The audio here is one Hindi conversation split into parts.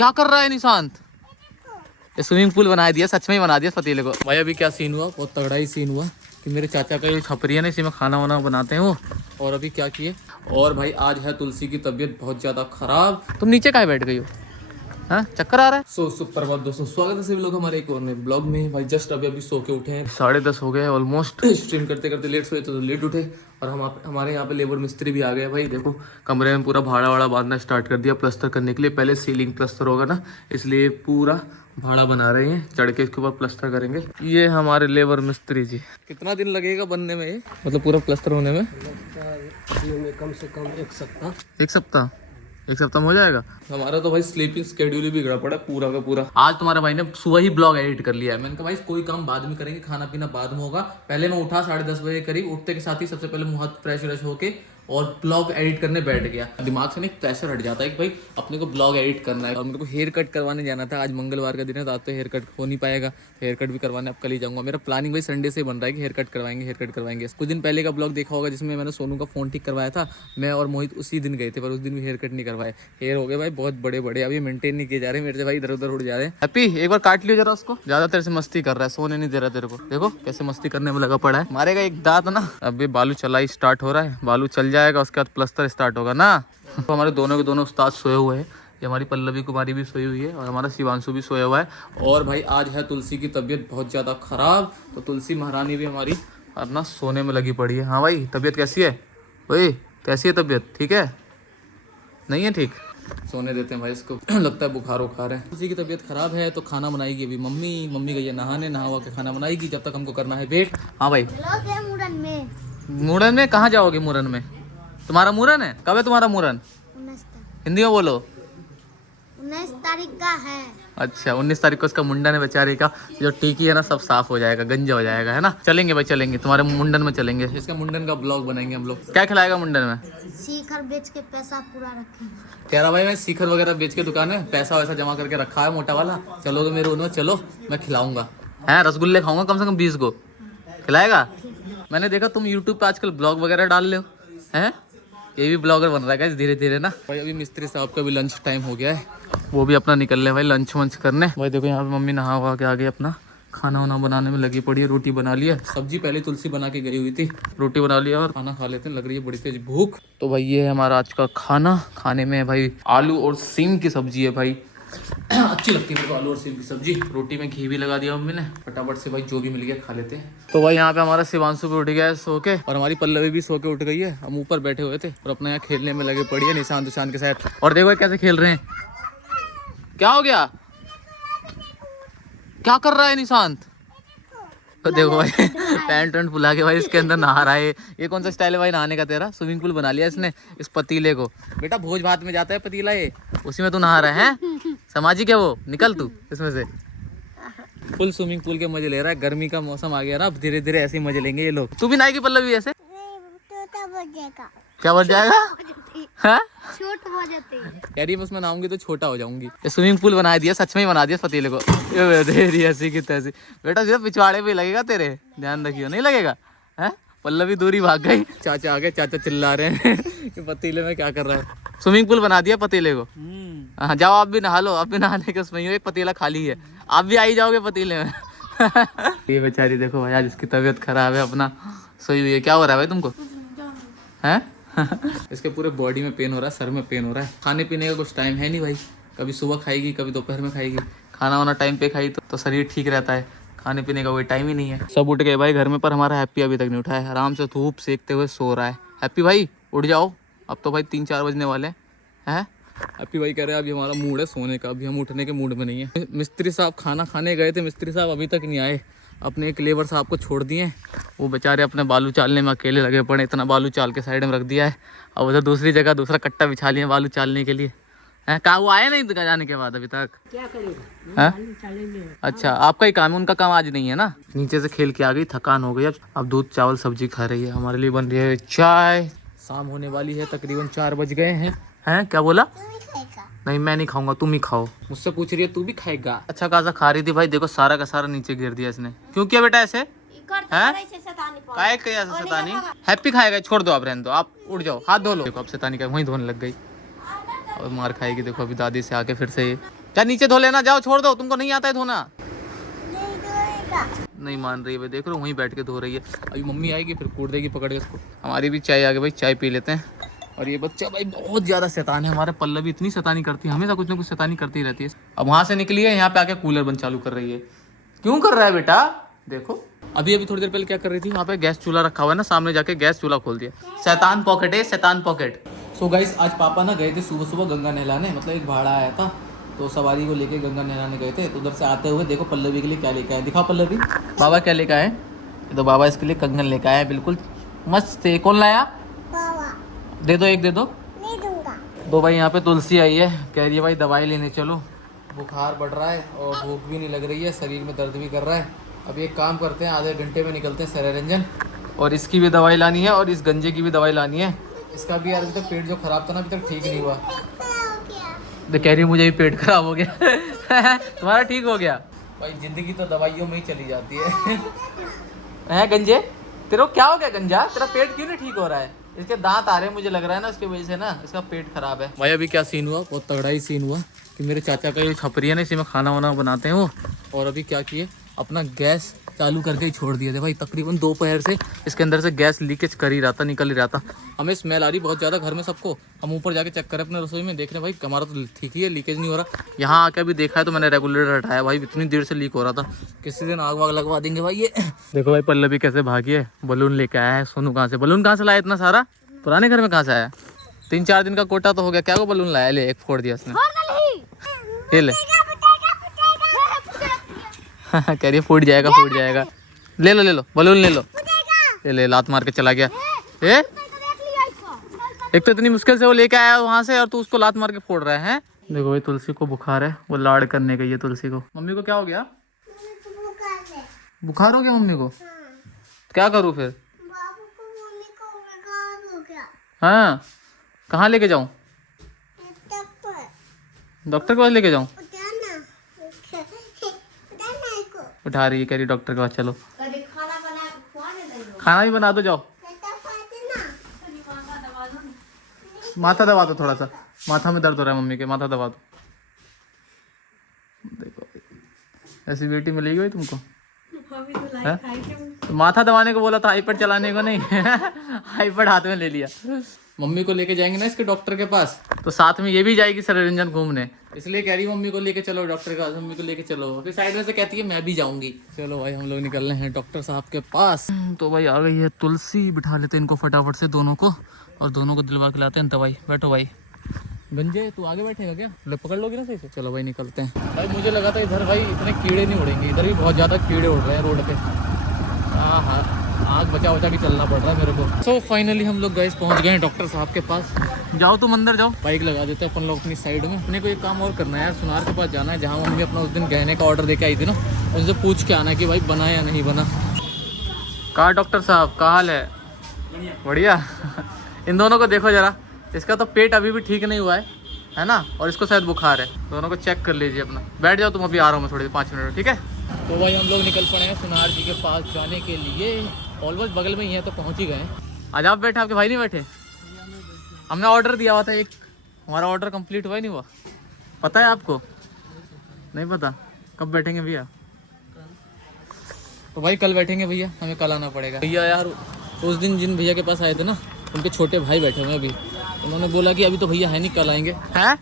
क्या कर रहा है निशांत? ये स्विमिंग पूल बना दिया, सच में ही बना दिया पतीले को। भाई अभी क्या सीन हुआ, बहुत तगड़ा ही सीन हुआ कि मेरे चाचा का ये छपरी है ना, इसी में खाना वाना बनाते हैं वो। और अभी क्या किए, और भाई आज है तुलसी की तबीयत बहुत ज़्यादा खराब। तुम नीचे काहे बैठ गई हो? हाँ, चक्कर आ रहा है। सुप्रभात दोस्तों, स्वागत है सभी लोग हमारे एक और नए ब्लॉग में। भाई जस्ट अभी सो के उठे हैं, 10:30 हो गए ऑलमोस्ट। स्ट्रीम करते करते लेट सोए तो लेट उठे। और हमारे यहाँ पे लेबर मिस्त्री भी आ गए। भाई देखो, कमरे में पूरा भाड़ा वाड़ा बांधना स्टार्ट कर दिया प्लस्तर करने के लिए। पहले सीलिंग प्लस्तर होगा ना, इसलिए पूरा भाड़ा बना रहे हैं, चढ़ के इसके ऊपर प्लस्तर करेंगे। ये हमारे लेबर मिस्त्री जी। कितना दिन लगेगा बनने में ये, मतलब पूरा प्लस्तर होने में? कम से कम एक सप्ताह। एक सप्ताह में हो जाएगा। हमारा तो भाई स्लीपिंग शेड्यूल ही बिगड़ा पड़ा पूरा का पूरा। आज तुम्हारे भाई ने सुबह ही ब्लॉग एडिट कर लिया है। मैंने कहा भाई कोई काम बाद में करेंगे, खाना पीना बाद में होगा। पहले मैं उठा 10:30 बजे करीब, उठते के साथ ही सबसे पहले मुंह हाथ फ्रेश व्रेश होके और ब्लॉग एडिट करने बैठ गया। दिमाग से ना एक प्रेशर हट जाता है कि भाई अपने को ब्लॉग एडिट करना है। और मेरे को हेयर कट करवाने जाना था, आज मंगलवार का दिन है तो आज तो हेयर कट हो नहीं पाएगा। हेयर कट भी करवाने अब कल ही जाऊंगा। मेरा प्लानिंग भाई संडे से बन रहा है कि हेयर कट करवाएंगे। कुछ दिन पहले का ब्लॉग देखा होगा जिसमें मैंने सोनू का फोन ठीक करवाया था। मैं और मोहित उसी दिन गए थे, पर उस दिन भी हेयर कट नहीं करवाए। हेयर हो गए भाई बहुत बड़े बड़े, अभी मेंटेन नहीं किए जा रहे मेरे से भाई, इधर उधर उड़ जा रहे हैं। हैप्पी एक बार काट लियो जरा उसको, ज्यादा तेरे से मस्ती कर रहा है, सोने नहीं दे रहा तेरे को। देखो कैसे मस्ती करने में लगा पड़ा है, मारेगा एक दांत ना। अभी बालू चलाई स्टार्ट हो रहा है, बालू चल जाएगा उसके बाद प्लस्तर स्टार्ट होगा ना। तो हमारे दोनों के दोनों उस्ताद सोए हुए हैं। ये हमारी पल्लवी कुमारी भी सोई हुई है और हमारा शिवांशु भी सोया हुआ है। और भाई आज है तुलसी की तबीयत बहुत ज़्यादा ख़राब, तो तुलसी महारानी भी हमारी अपना सोने में लगी पड़ी है। हाँ भाई तबीयत कैसी है? ओए कैसी है तबीयत? ठीक है? नहीं है ठीक? सोने देते हैं भाई इसको। लगता है बुखार उखार है। तुलसी की तबीयत खराब है तो खाना बनाएगी अभी मम्मी गई है नहाने, नहा हुआ के खाना बनाएगी, जब तक हमको करना है वेट। हाँ भाई मुरन में कहाँ जाओगे? मुरन में तुम्हारा मुरन है? कब है तुम्हारा मुरन? 19 हिंदी में बोलो। 19 तारीख का है। अच्छा 19 तारीख को उसका मुंडन है बेचारे का। जो टीकी है ना सब साफ हो जाएगा, गंजा हो जाएगा, है ना। चलेंगे भाई चलेंगे, तुम्हारे मुंडन में चलेंगे। इसका मुंडन का ब्लॉग बनाएंगे हम लोग। क्या खिलाएगा मुंडन में? शिखर बेच के पैसा पूरा रखेंगे। कह रहा भाई मैं शिखर वगैरह बेच के दुकान में पैसा वैसा जमा करके रखा है मोटा वाला। चलो तो मेरे उनमें चलो, मैं खिलाऊंगा। है रसगुल्ले खाऊंगा कम से कम 20 को। खिलाएगा? मैंने देखा तुम यूट्यूब पे आजकल ब्लॉग वगैरह डाल ले हो, हैं? ये भी ब्लॉगर बन रहा है धीरे धीरे ना। भाई अभी मिस्त्री साहब का भी लंच टाइम हो गया है, वो भी अपना निकल रहे भाई लंच वंच करने। भाई देखो यहाँ पे मम्मी नहा वहा के आगे अपना खाना वाना बनाने में लगी पड़ी है। रोटी बना लिया, सब्जी पहले तुलसी बना के गई हुई थी, रोटी बना लिया और खाना खा लेते हैं। लग रही है बड़ी तेज भूख। तो भाई ये है हमारा आज का खाना। खाने में भाई आलू और सीम की सब्जी है भाई। अच्छी लगती है मेरे को आलू और सेब की सब्जी। रोटी में घी भी लगा दिया मम्मी ने, फटाफट से भाई जो भी मिल गया खा लेते हैं। तो भाई यहाँ पे हमारा शिवांशु भी उठ गया है सो के, और हमारी पल्लवी भी सो के उठ गई है। हम ऊपर बैठे हुए थे और अपना यहाँ खेलने में लगे पड़ी है निशान के साथ। और देखो कैसे खेल रहे हैं। क्या हो गया? क्या कर रहा है निशांत? तो देखो भाई पैंट वैंट फुला के भाई इसके अंदर नहा रहा है। ये कौन सा स्टाइल है भाई नहाने का तेरा? स्विमिंग पूल बना लिया इसने इस पतीले को। बेटा भोज भात में जाता है पतीला ये, उसी में तू नहा रहा है? सामाजिक है वो, निकल तू इसमें से। फुल स्विमिंग पूल के मजे ले रहा है। गर्मी का मौसम आ गया ना, अब धीरे धीरे ऐसे ही मजे लेंगे ये लोग। तू भी नहाएगी पल्लवी ऐसे? क्या बच जाएगा? छोट हो जाते हैं। यार मैं उसमें नहाऊंगी तो छोटा हो जाऊंगी। ये स्विमिंग पूल बना दिया, सच में ही बना दिया पतीले को। ऐसी की तैसी। बेटा सिर्फ पिछवाड़े पे लगेगा तेरे, ध्यान रखियो। नहीं लगेगा? है पल्लवी दूरी भाग गई। चाचा आ गए, चाचा चिल्ला रहे हैं कि पतीले में क्या कर रहा है। स्विमिंग पूल बना दिया पतीले को। हाँ जाओ आप भी नहा लो, आप भी नहाने के उसमें एक पतीला खाली है, आप भी आई जाओगे पतीले में। ये बेचारी देखो भाई आज इसकी तबीयत खराब है, अपना सोई हुई है। क्या हो रहा है भाई तुमको? हैं? इसके पूरे बॉडी में पेन हो रहा है, सर में पेन हो रहा है। खाने पीने का कुछ टाइम है नहीं भाई, कभी सुबह खाएगी कभी दोपहर में खाएगी। खाना वाना टाइम पे खाई तो शरीर ठीक रहता है, खाने पीने का कोई टाइम ही नहीं है। सब उठ गए भाई घर में, पर हमारा हैप्पी अभी तक नहीं उठा है, आराम से धूप सेकते हुए सो रहा है। हैप्पी भाई उठ जाओ, अब तो भाई 3-4 बजने वाले हैं। हैप्पी भाई कह रहे हैं अभी हमारा मूड है सोने का, अभी हम उठने के मूड में नहीं है। मिस्त्री साहब खाना खाने गए थे, मिस्त्री साहब अभी तक नहीं आए। अपने एक लेबर साहब को छोड़ दिए, वो बेचारे अपने बालू चालने में अकेले लगे पड़े। इतना बालू चाल के साइड में रख दिया है, अब उधर दूसरी जगह दूसरा कट्टा बिछा लिए बालू चालने के लिए। है कहा वो आया नहीं जाने के बाद अभी तक? क्या करेगा? अच्छा आपका ही काम है, उनका काम आज नहीं है ना। नीचे से खेल के आ गई, थकान हो गई। अब दूध चावल सब्जी खा रही है। हमारे लिए बन रही है चाय। शाम होने वाली है, तकरीबन 4 बज गए हैं। हैं क्या बोला? नहीं मैं नहीं खाऊंगा, तुम ही खाओ। मुझसे पूछ रही है तू भी खाएगा? अच्छा खासा खा रही थी भाई, देखो सारा का सारा नीचे गिर दिया इसने। क्यों किया बेटा ऐसे? काय शैतानी? हैप्पी खाएगा, छोड़ दो आप, रहने दो, आप उठ जाओ, हाथ धो लो। देखो अब शैतानी का वहीं धोने लग गई और मार खाएगी। देखो अभी दादी से आके फिर से क्या नीचे धो लेना, जाओ छोड़ दो, तुमको नहीं आता है धोना। नहीं मान रही है भाई, देख रहे हो वहीं बैठ के धो रही है। अभी मम्मी आएगी फिर कूट देगी पकड़ के इसको। हमारी भी चाय आ गई भाई, चाय पी लेते हैं। और ये बच्चा भाई बहुत ज़्यादा शैतान है, हमारे पल्लवी इतनी शैतानी करती है, हमेशा कुछ ना कुछ शैतानी करती रहती है। अब वहाँ से निकली है, यहाँ पे आके कूलर बंद चालू कर रही है। क्यों कर रहा है बेटा, देखो। अभी थोड़ी देर पहले क्या कर रही थी, वहाँ पे गैस चूल्हा रखा हुआ है ना, सामने जाके गैस चूल्हा खोल दिया। शैतान पॉकेट है, शैतान पॉकेट। सो गाइस, आज पापा ना गए थे सुबह सुबह गंगा नहलाने, मतलब एक भाड़ा आया था तो सवारी को लेके गंगा नहलाने गए थे। तो उधर से आते हुए देखो पल्लवी के लिए क्या लेके आए, दिखाओ पल्लवी। बाबा क्या लेके आए, तो बाबा इसके लिए कंगन लेके आए, बिल्कुल मस्त है। कौन लाया, दे दो, एक दे दो। नहीं दूंगा। तो भाई यहाँ पे तुलसी आई है, कह रही है भाई दवाई लेने चलो, बुखार बढ़ रहा है और भूख भी नहीं लग रही है, शरीर में दर्द भी कर रहा है। अब एक काम करते हैं, आधे घंटे में निकलते हैं सररंजन, और इसकी भी दवाई लानी है और इस गंजे की भी दवाई लानी है। इसका भी यार अभी तक पेट जो खराब था ना, अभी तक ठीक नहीं हुआ। तो कह रही है मुझे भी पेट खराब हो गया तुम्हारा ठीक हो गया। भाई जिंदगी तो दवाइयों में ही चली जाती है गंजे, तेरे को क्या हो गया गंजा, तेरा पेट क्यों नहीं ठीक हो रहा है? इसके दांत आ रहे हैं, मुझे लग रहा है ना उसकी वजह से ना इसका पेट खराब है। भाई अभी क्या सीन हुआ, बहुत तगड़ा ही सीन हुआ कि मेरे चाचा का ये छपरी है ना, इसी में खाना वाना बनाते हैं वो। और अभी क्या किए, अपना गैस चालू करके ही छोड़ दिए थे भाई। तकरीबन दोपहर से इसके अंदर से गैस लीकेज कर ही रहा था, निकल ही रहा था। हमें स्मेल आ रही बहुत ज़्यादा घर में सबको। हम ऊपर जाके चेक करें अपने रसोई में, देख रहे भाई हमारा तो ठीक ही है, लीकेज नहीं हो रहा। यहाँ आके अभी देखा है तो मैंने रेगुलेटर हटाया भाई, इतनी देर से लीक हो रहा था। किसी दिन आग वाग लगवा देंगे भाई ये। देखो भाई पल्लवी कैसे भागी है, बलून लेके आया है। सोनू कहाँ से बलून कहाँ से लाया इतना सारा, पुराने घर में कहाँ से आया? 3-4 दिन का कोटा तो हो गया, क्या को बलून लाया, ले एक फोड़ दिया उसने, ये ले कह रही है फूट जाएगा फूट जाएगा। ले लो बलून ले लो, ले लात मार के चला गया। एक तो इतनी मुश्किल से वो लेके आया वहां से और तू उसको लात मार के फोड़ रहा है। देखो भाई तुलसी को बुखार है, वो लाड़ करने गई है तुलसी को। मम्मी को क्या हो गया, बुखार हो गया मम्मी को? क्या करूँ फिर? हाँ, कहाँ लेके जाऊँ, डॉक्टर के पास लेके जाऊँ? उठा रही है, कह रही डॉक्टर के पास चलो। खाना भी बना दो, जाओ। माथा दबा दो थोड़ा सा, माथा में दर्द हो रहा है मम्मी के, माथा दबा दो। देखो ऐसी बेटी मिलेगी भाई तुमको, तो माथा दबाने को बोला था, आईपैड चलाने को नहीं आईपैड हाथ में ले लिया। मम्मी को लेके जाएंगे ना इसके डॉक्टर के पास, तो साथ में ये भी जाएगी सररंजन घूमने, इसलिए कह रही मम्मी को लेके चलो डॉक्टर के पास, मम्मी को लेके चलो। फिर साइड में से कहती है मैं भी जाऊंगी। चलो भाई हम लोग निकल रहे हैं डॉक्टर साहब के पास। तो भाई आ गई है तुलसी, बिठा लेते हैं इनको फटाफट से दोनों को, और दोनों को दिलवा के लाते हैं दवाई। बैठो भाई। गंजे तू आगे बैठेगा क्या, ले पकड़ लोगे ना सही से। चलो भाई निकलते हैं। भाई मुझे लगा था इधर भाई इतने कीड़े नहीं उड़ेंगे, इधर भी बहुत ज़्यादा कीड़े उड़ रहे हैं रोड पे। हाँ, आग बचा के चलना पड़ रहा है मेरे को। सो फाइनली हम लोग गाइस पहुंच गए हैं डॉक्टर साहब के पास। जाओ तुम अंदर जाओ, बाइक लगा देते हैं अपन लोग अपनी साइड में। अपने को एक काम और करना है यार, सुनार के पास जाना है, जहाँ मम्मी अपना उस दिन गहने का ऑर्डर देके आई थी ना, उनसे पूछ के आना कि भाई बना या नहीं बना। कहा डॉक्टर साहब का हाल है? बढ़िया इन दोनों को देखो जरा, इसका तो पेट अभी भी ठीक नहीं हुआ है ना, और इसको शायद बुखार है। दोनों को चेक कर लीजिए अपना। बैठ जाओ तुम, अभी आ रहा हूँ मैं थोड़ी 5 मिनट, ठीक है? तो भाई हम लोग निकल पड़े हैं सुनार जी के पास जाने के लिए, ऑलमोस्ट बगल में ही है, तो पहुँच ही गए। आज आप बैठे, आपके भाई नहीं बैठे? हमने ऑर्डर दिया हुआ था एक, हमारा ऑर्डर कंप्लीट हुआ ही नहीं हुआ। पता है आपको? नहीं पता? कब बैठेंगे भैया? तो भाई कल बैठेंगे भैया, हमें कल आना पड़ेगा भैया। यार उस दिन जिन भैया के पास आए थे ना, उनके छोटे भाई बैठे हुए अभी, उन्होंने बोला कि अभी तो भैया है नहीं, कल आएंगे। हैं?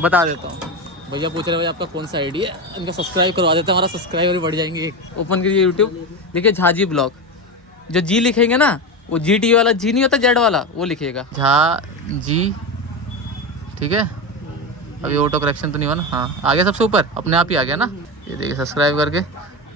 बता देता हूँ। भैया पूछ रहे भाई आपका कौन सा आईडी है, इनका सब्सक्राइब करवा देते हैं, हमारा सब्सक्राइबर बढ़ जाएंगे। ओपन कीजिए यूट्यूब, देखिए झाजी ब्लॉग, जो जी लिखेंगे ना, वो GT वाला जी नहीं होता, जेड वाला, वो लिखिएगा झा जी, ठीक है? अभी ऑटो करेक्शन तो नहीं हुआ ना? हाँ आ गया सबसे ऊपर, अपने आप ही आ गया ना। ये देखिए सब्सक्राइब करके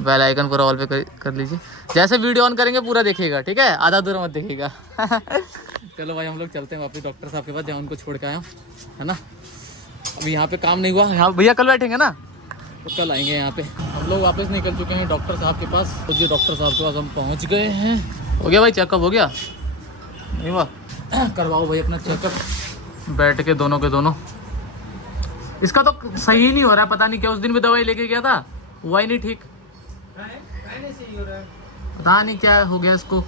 बेल आइकन पूरा ऑल पे कर लीजिए। जैसे वीडियो ऑन करेंगे पूरा देखिएगा, ठीक है? आधा दूर मत देखिएगा चलो भाई हम लोग चलते हैं वापस डॉक्टर साहब के पास, जहाँ उनको छोड़ के आया हूँ, है ना? अभी यहाँ पे काम नहीं हुआ, यहाँ भैया कल बैठेंगे ना, तो कल आएंगे यहाँ पे। हम लोग वापस निकल चुके हैं डॉक्टर साहब के पास। तो जी डॉक्टर साहब के पास हम पहुँच गए हैं। हो गया भाई चेकअप, हो गया नहीं हुआ? करवाओ भाई अपना चेकअप बैठ के, दोनों के दोनों। इसका तो सही ही नहीं हो रहा है, पता नहीं क्या। उस दिन भी दवाई लेके गया था, हुआ ही नहीं ठीक, पता नहीं क्या हो गया इसको,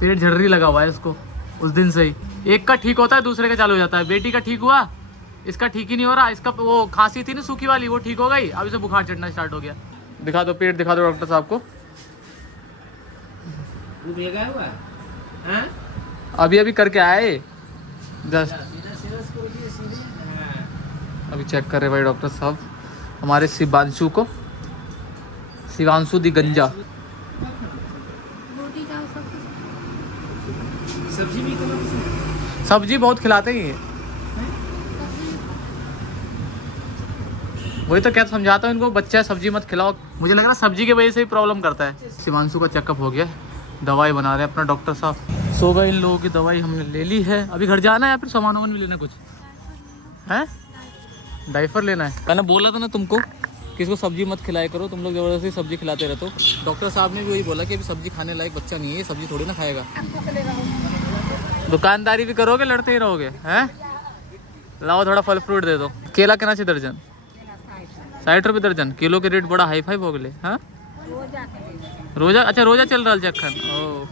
पेट झर्री लगा हुआ है इसको उस दिन से ही। एक का ठीक होता है दूसरे का चालू हो जाता है। बेटी का ठीक हुआ, इसका ठीक ही नहीं हो रहा। इसका वो खांसी थी ना सूखी वाली, वो ठीक हो गई, अब इसे बुखार चढ़ना स्टार्ट हो गया। दिखा दो पेट, दिखा दो डॉक्टर साहब को। लगा हुआ है अभी अभी करके आए जस्ट, अभी चेक कर रहे भाई डॉक्टर साहब हमारे शिवांशु को, शिवांशु दी गंजा। सब्जी भी करो। सब्जी बहुत खिलाते ही हैं। वही तो क्या समझाता हूँ इनको, बच्चा है सब्जी मत खिलाओ। मुझे लग रहा है सब्जी की वजह से ही प्रॉब्लम करता है। शिवांशु का चेकअप हो गया, दवाई बना रहे हैं अपना डॉक्टर साहब। सो गए इन लोगों की दवाई हमने ले ली है। अभी घर जाना है या फिर सामान वामान भी लेना कुछ है? डाइपर लेना है। मैंने बोला था ना तुमको कि इसको सब्जी मत खिलाया करो, तुम लोग ज़बरदस्ती सब्जी खिलाते रहते हो। डॉक्टर साहब ने भी वही बोला कि अभी सब्जी खाने लायक बच्चा नहीं है, सब्जी थोड़ी ना खाएगा। दुकानदारी भी करोगे, लड़ते ही रहोगे हैं? लाओ थोड़ा फल फ्रूट दे दो। केला कितना चाहिए दर्जन? 60 रुपये दर्जन। किलो के रेट बड़ा हाई फाई हो गए। हाँ रोजा, अच्छा रोजा चल रहा है जखन। ओ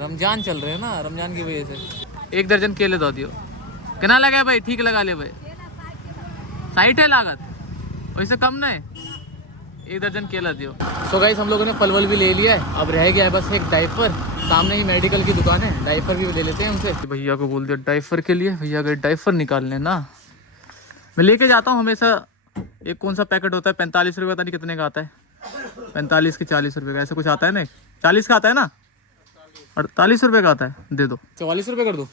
रमजान चल रहे हैं ना, रमजान की वजह से। 1 दर्जन केले दो दियो। कितना लगा भाई? ठीक लगा ले भाई, 60 है लागत, वैसे कम नहीं। 1 दर्जन केला दियो। सो गाइस हम लोगों ने फल वल भी ले लिया है, अब रह गया है बस एक डाइपर। सामने ही मेडिकल की दुकान है, डाइपर भी ले लेते हैं उनसे। भैया को बोल दिया डाइपर के लिए, भैया गए डाइपर निकालने ना। मैं लेके जाता हूँ हमेशा। एक कौन सा पैकेट होता है 45 रुपये, पता नहीं कितने का आता है, 45 के 40 रुपये का ऐसा कुछ आता है ना। 40 का आता है ना, 48 रुपये का आता है। दे दो 44 रुपये कर दो।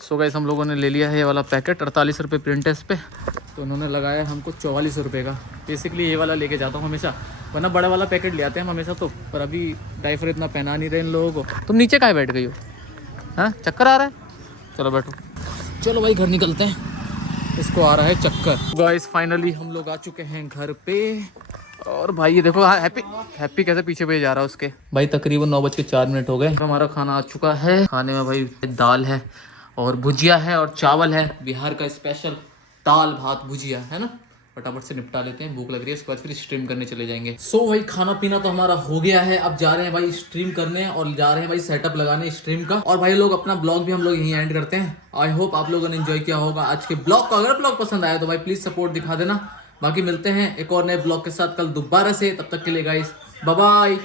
सो गाइस हम लोगों ने ले लिया है ये वाला पैकेट, 48 रुपये प्रिंट है इस पर, तो उन्होंने लगाया हमको 44 रुपये का। बेसिकली ये वाला लेके जाता हूँ हमेशा, वरना बड़ा वाला पैकेट ले आते हैं हम हमेशा तो। पर अभी डाइपर इतना पहना नहीं रहे इन लोगों को। तुम नीचे काहे बैठ गई हो? हाँ चक्कर आ रहा है? चलो बैठो, चलो भाई घर निकलते हैं, इसको आ रहा है चक्कर। गाइस फाइनली हम लोग आ चुके हैं घर पे। और भाई ये देखो हैप्पी कैसे पीछे पे जा रहा है उसके। भाई तकरीबन 9:04 हो गए। हमारा खाना आ चुका है। खाने में भाई दाल है और भुजिया है और चावल है, बिहार का स्पेशल दाल भात भुजिया है ना। फटाफट से निपटा लेते हैं, भूख लग रही है, उसके बाद फिर स्ट्रीम करने चले जाएंगे। सो भाई खाना पीना तो हमारा हो गया है, अब जा रहे हैं भाई स्ट्रीम करने और जा रहे हैं भाई सेटअप लगाने स्ट्रीम का। और भाई लोग अपना ब्लॉग भी हम लोग यहीं एंड करते हैं। आई होप आप लोगों ने एंजॉय किया होगा आज के ब्लॉग को। अगर ब्लॉग पसंद आया तो भाई प्लीज सपोर्ट दिखा देना। बाकी मिलते हैं एक और नए ब्लॉग के साथ कल दोबारा से, तब तक के लिए गाइस बाय बाय।